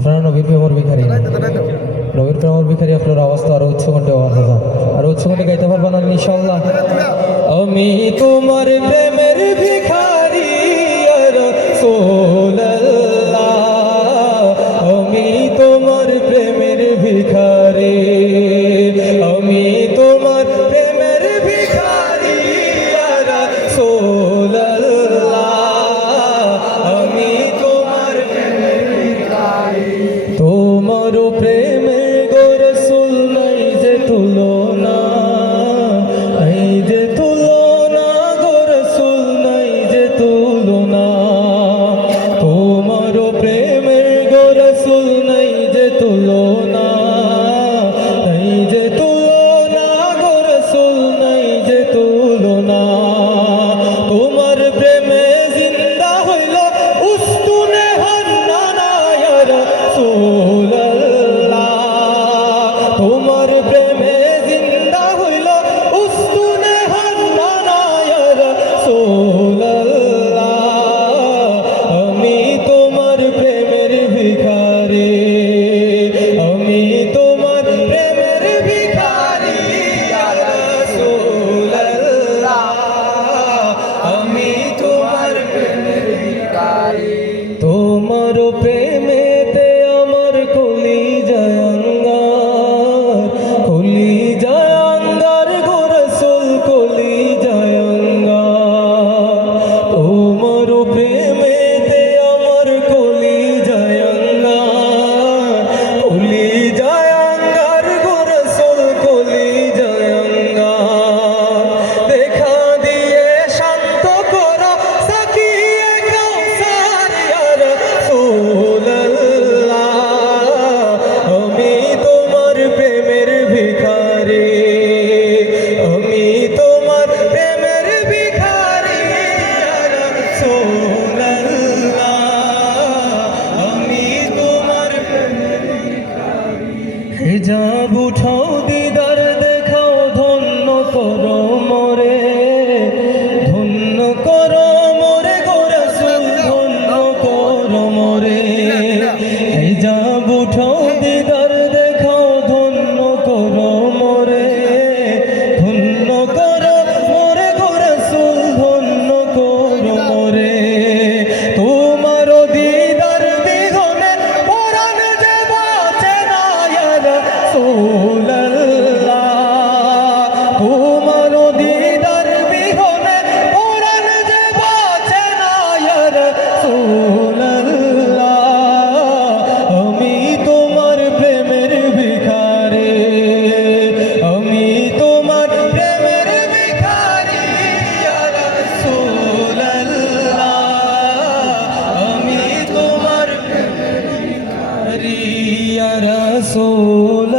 আপনারা নবীর প্রেমর ভিখারি, নবীর প্রেমর ভিখারি। আপনার আওয়াজ তো আরো উচ্চকণ্ঠে আরো উচ্চকণ্ঠে গাইতে পারবেন না ইনশাআল্লাহ। আমি তোমার প্রেমের ভিখারি রাসূলুল্লাহ, আমি তোমার প্রেমের ভিখারি, আমি তোমার প্রেমের ভিখারি রাসূলুল্লাহ, আমি তোমার প্রেমের ভিখারি। তোমার প্রেমে গো রাসূল নাই যে তুলনা, নাই যে তুলনা গো রাসূল, নাই যে তুলনা। তোমার প্রেমে গো রাসূল নাই যে তুলনা, নাই যে তুলনা গো রাসূল, নাই যে তুলনা। তোমার প্রেমে জিন্দা হইল উস্তুনে হান্নানা ইয়া রাসূলুল্লাহ, তোমার প্রেমে জিন্দা হইল উস্তুনে হান্নানা ইয়া রাসূলুল্লাহ, আমি তোমার প্রেমের ভিখারি, আমি তোমার প্রেমের ভিখারি ইয়া রাসূলুল্লাহ, আমি তোমার প্রেমের ভিখারি। তোমার প্রেমেতে আমার কলিজায় আঙ্গার, কলিজায় আঙ্গার গো রাসূল, কলিজায় আঙ্গার। তোমার প্রেমেতে আমার কলিজায় আঙ্গার, কলিজায় আঙ্গার গো রাসূল, কলিজায় আঙ্গার। দেখা দিয়ে শান্ত করো সাকিয়ে কাউসার ইয়া রাসূলুল্লাহ, আমি তোমার প্রেমের ভিখারি, আমি তোমার প্রেমের ভিখারি ইয়া রাসূলুল্লাহ, আমি তোমার প্রেমের ভিখারি। হিজাব উঠাও দিদার দেখাও, ধন্য করো মোরে, ধন্য করো মোরে গো রাসূল, ধন্য করো মোরে। হিজাব উঠাও দিদার দেখাও, ধন্য করো মোরে, ধন্য করো মোরে গো রাসূল, ধন্য করো মোরে। তোমার দিদার বিঘনে পরাণ যে বাঁচে না ইয়া রাসূলুল্লাহ, তোমার দিদার বিঘনে পরাণ যে বাঁচে না ইয়া রাসূলুল্লাহ, আমি তোমার প্রেমের ভিখারি, আমি তোমার প্রেমের ভিখারি ইয়া রাসূলুল্লাহ, আমি তোমার প্রেমের ভিখারি ইয়া রাসূল।